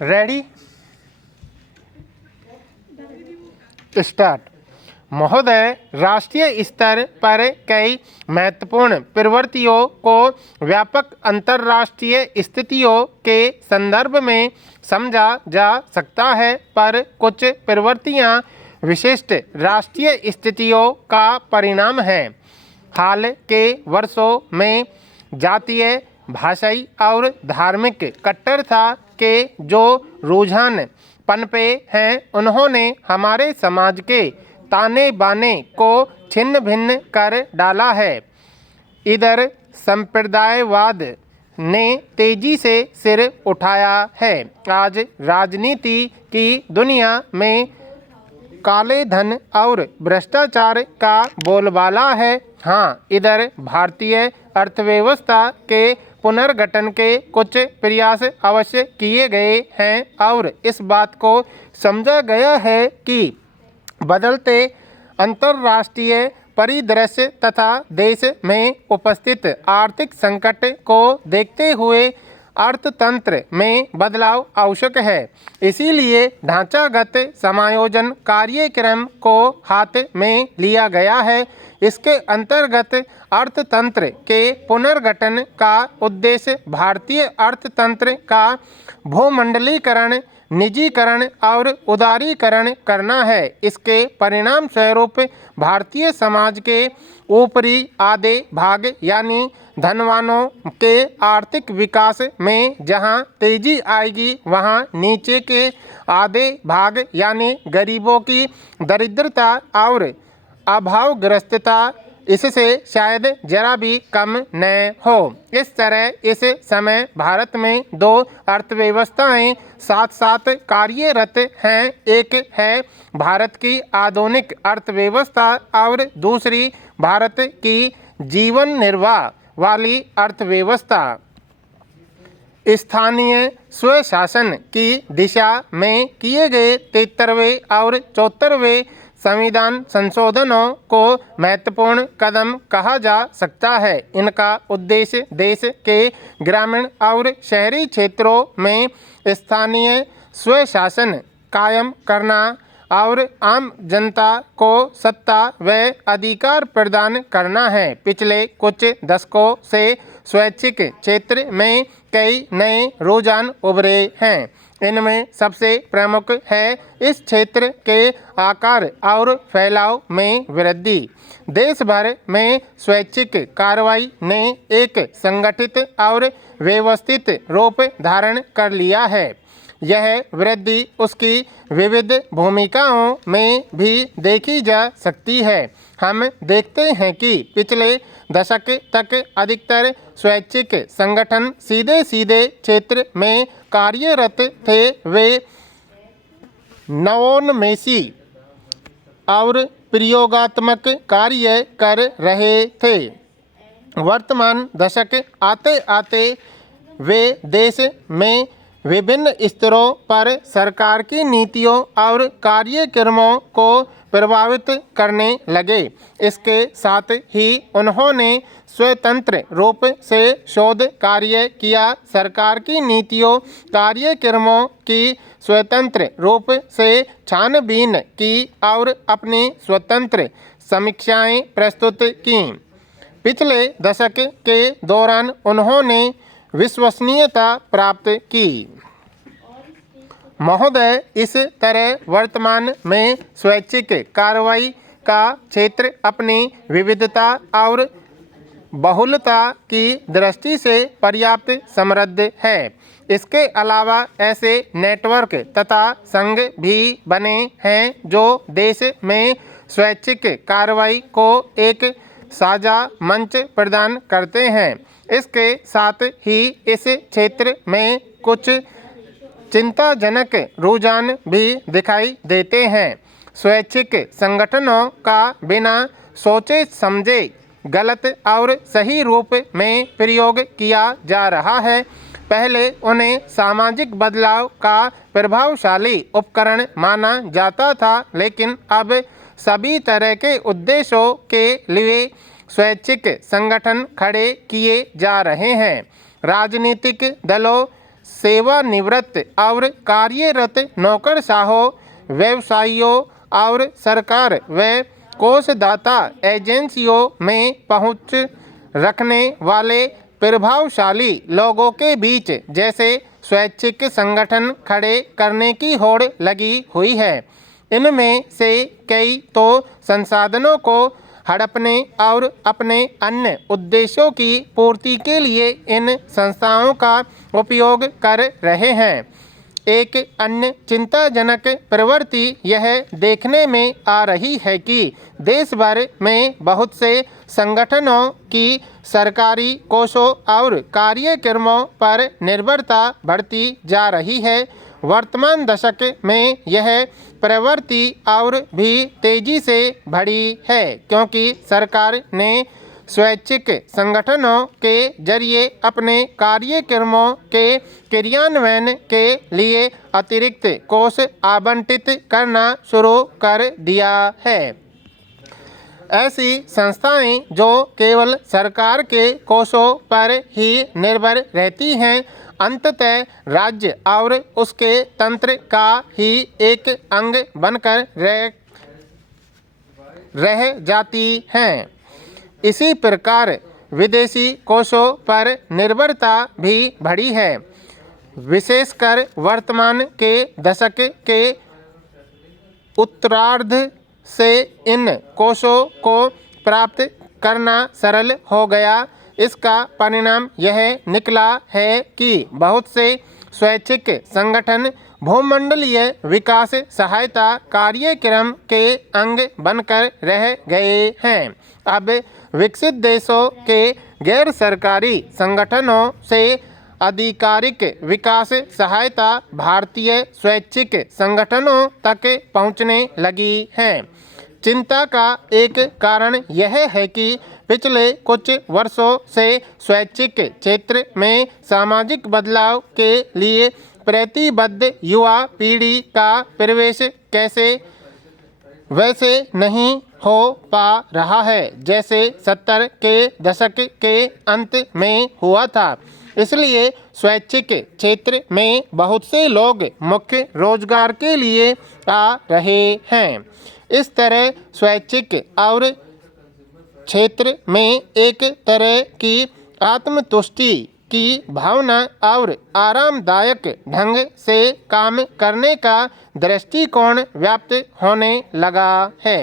Ready start. महोदय, राष्ट्रीय स्तर पर कई महत्वपूर्ण प्रवृत्तियों को व्यापक अंतर्राष्ट्रीय स्थितियों के संदर्भ में समझा जा सकता है, पर कुछ प्रवृत्तियां विशिष्ट राष्ट्रीय स्थितियों का परिणाम हैं। हाल के वर्षों में जातीय, भाषाई और धार्मिक कट्टरता के जो रुझान पनपे हैं, उन्होंने हमारे समाज के ताने बाने को छिन्न भिन्न कर डाला है। इधर संप्रदायवाद ने तेजी से सिर उठाया है। आज राजनीति की दुनिया में काले धन और भ्रष्टाचार का बोलबाला है। हाँ, इधर भारतीय अर्थव्यवस्था के पुनर्गठन के कुछ प्रयास अवश्य किए गए हैं और इस बात को समझा गया है कि बदलते अंतर्राष्ट्रीय परिदृश्य तथा देश में उपस्थित आर्थिक संकट को देखते हुए अर्थतंत्र में बदलाव आवश्यक है। इसीलिए ढांचागत समायोजन कार्यक्रम को हाथ में लिया गया है। इसके अंतर्गत अर्थतंत्र के पुनर्गठन का उद्देश्य भारतीय अर्थतंत्र का भूमंडलीकरण, निजीकरण और उदारीकरण करना है। इसके परिणाम स्वरूप भारतीय समाज के ऊपरी आधे भाग यानी धनवानों के आर्थिक विकास में जहां तेजी आएगी, वहां नीचे के आधे भाग यानी गरीबों की दरिद्रता और अभावग्रस्तता इससे शायद जरा भी कम न हो। इस तरह इस समय भारत में दो अर्थव्यवस्थाएं साथ साथ कार्यरत हैं। एक है भारत की आधुनिक अर्थव्यवस्था और दूसरी भारत की जीवन निर्वाह वाली अर्थव्यवस्था। स्थानीय स्वशासन की दिशा में किए गए 73वें और 74वें संविधान संशोधनों को महत्वपूर्ण कदम कहा जा सकता है। इनका उद्देश्य देश के ग्रामीण और शहरी क्षेत्रों में स्थानीय स्वशासन कायम करना और आम जनता को सत्ता व अधिकार प्रदान करना है। पिछले कुछ दशकों से स्वैच्छिक क्षेत्र में कई नए रुझान उभरे हैं। इनमें सबसे प्रमुख है इस क्षेत्र के आकार और फैलाव में वृद्धि। देश भर में स्वैच्छिक कार्रवाई ने एक संगठित और व्यवस्थित रूप धारण कर लिया है। यह वृद्धि उसकी विविध भूमिकाओं में भी देखी जा सकती है। हम देखते हैं कि पिछले दशक तक अधिकतर स्वैच्छिक संगठन सीधे सीधे क्षेत्र में कार्यरत थे। वे नवोन्मेषी और प्रयोगात्मक कार्य कर रहे थे। वर्तमान दशक आते आते वे देश में विभिन्न स्तरों पर सरकार की नीतियों और कार्यक्रमों को प्रभावित करने लगे। इसके साथ ही उन्होंने स्वतंत्र रूप से शोध कार्य किया, सरकार की नीतियों कार्यक्रमों की स्वतंत्र रूप से छानबीन की और अपनी स्वतंत्र समीक्षाएं प्रस्तुत कीं। पिछले दशक के दौरान उन्होंने विश्वसनीयता प्राप्त की। महोदय, इस तरह वर्तमान में स्वैच्छिक कार्रवाई का क्षेत्र अपनी विविधता और बहुलता की दृष्टि से पर्याप्त समृद्ध है। इसके अलावा ऐसे नेटवर्क तथा संघ भी बने हैं जो देश में स्वैच्छिक कार्रवाई को एक साझा मंच प्रदान करते हैं। इसके साथ ही इस क्षेत्र में कुछ चिंताजनक रुझान भी दिखाई देते हैं। स्वैच्छिक संगठनों का बिना सोचे समझे गलत और सही रूप में प्रयोग किया जा रहा है। पहले उन्हें सामाजिक बदलाव का प्रभावशाली उपकरण माना जाता था, लेकिन अब सभी तरह के उद्देश्यों के लिए स्वैच्छिक संगठन खड़े किए जा रहे हैं। राजनीतिक दलों, सेवानिवृत्त और कार्यरत नौकरशाहों, व्यवसायियों और सरकार व कोषदाता एजेंसियों में पहुंच रखने वाले प्रभावशाली लोगों के बीच जैसे स्वैच्छिक संगठन खड़े करने की होड़ लगी हुई है। इनमें से कई तो संसाधनों को हड़पने और अपने अन्य उद्देश्यों की पूर्ति के लिए इन संस्थाओं का उपयोग कर रहे हैं। एक अन्य चिंताजनक प्रवृत्ति यह देखने में आ रही है कि देश भर में बहुत से संगठनों की सरकारी कोषों और कार्यक्रमों पर निर्भरता बढ़ती जा रही है। वर्तमान दशक में यह प्रवृत्ति और भी तेजी से बढ़ी है, क्योंकि सरकार ने स्वैच्छिक संगठनों के जरिए अपने कार्यक्रमों के क्रियान्वयन के लिए अतिरिक्त कोष आवंटित करना शुरू कर दिया है। ऐसी संस्थाएं जो केवल सरकार के कोषों पर ही निर्भर रहती हैं, अंततः राज्य और उसके तंत्र का ही एक अंग बनकर रह जाती हैं। इसी प्रकार विदेशी कोषों पर निर्भरता भी बढ़ी है। विशेषकर वर्तमान के दशक के उत्तरार्ध से इन कोषों को प्राप्त करना सरल हो गया। इसका परिणाम यह निकला है कि बहुत से स्वैच्छिक संगठन भूमंडलीय विकास सहायता कार्यक्रम के अंग बनकर रह गए हैं। अब विकसित देशों के गैर सरकारी संगठनों से आधिकारिक विकास सहायता भारतीय स्वैच्छिक संगठनों तक पहुंचने लगी है। चिंता का एक कारण यह है कि पिछले कुछ वर्षों से स्वैच्छिक क्षेत्र में सामाजिक बदलाव के लिए प्रतिबद्ध युवा पीढ़ी का प्रवेश वैसे नहीं हो पा रहा है जैसे 70 के दशक के अंत में हुआ था। इसलिए स्वैच्छिक क्षेत्र में बहुत से लोग मुख्य रोजगार के लिए आ रहे हैं। इस तरह स्वैच्छिक और क्षेत्र में एक तरह की आत्मतुष्टि की भावना और आरामदायक ढंग से काम करने का दृष्टिकोण व्याप्त होने लगा है।